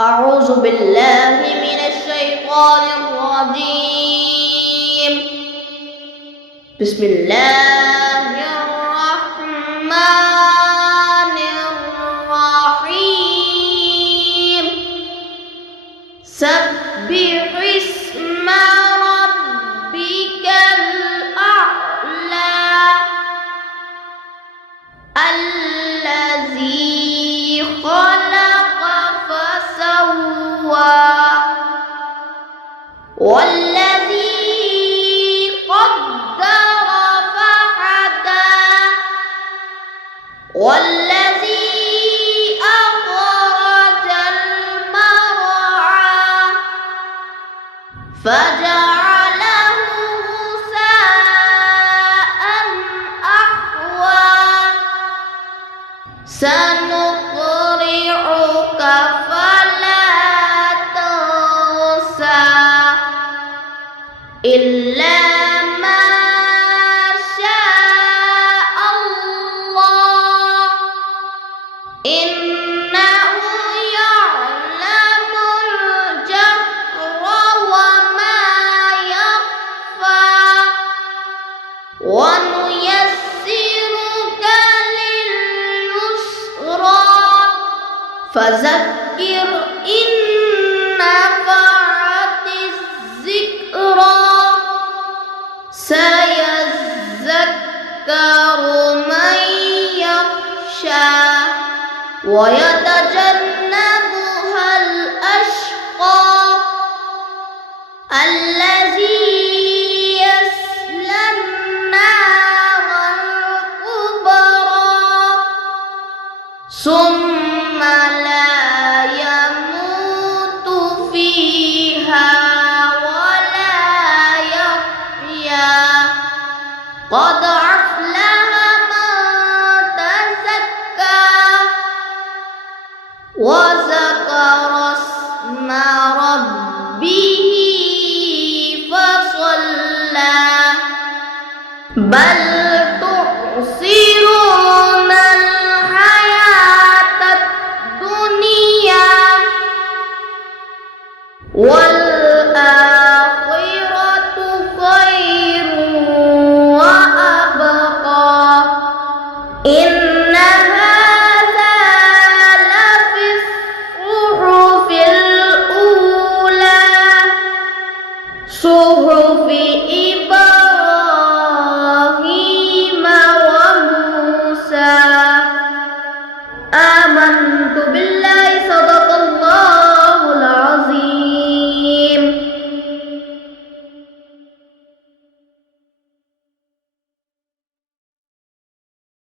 أعوذ بالله من الشيطان الرجيم. بسم الله الرحمن الرحيم. سبح اسم ربك الأعلى الذي خلق فسوى والذي قدر فهدى والذي أخرج المرعى فجعله غثاء أحوى سنقرئك فلا تنسى إلا ما شاء الله إنه يعلم الجهر وما يخفى ونيسرك لليسرى فذكر إن نفعت الذكرى سيذكر من يخشى ويتجنبها الأشقى الذي يصلى النار الكبرى ثم لا يموت فيها ولا يحيا قد أفلح من تزكى وذكر اسم ربه فصلى بل تؤثرون الحياة الدنيا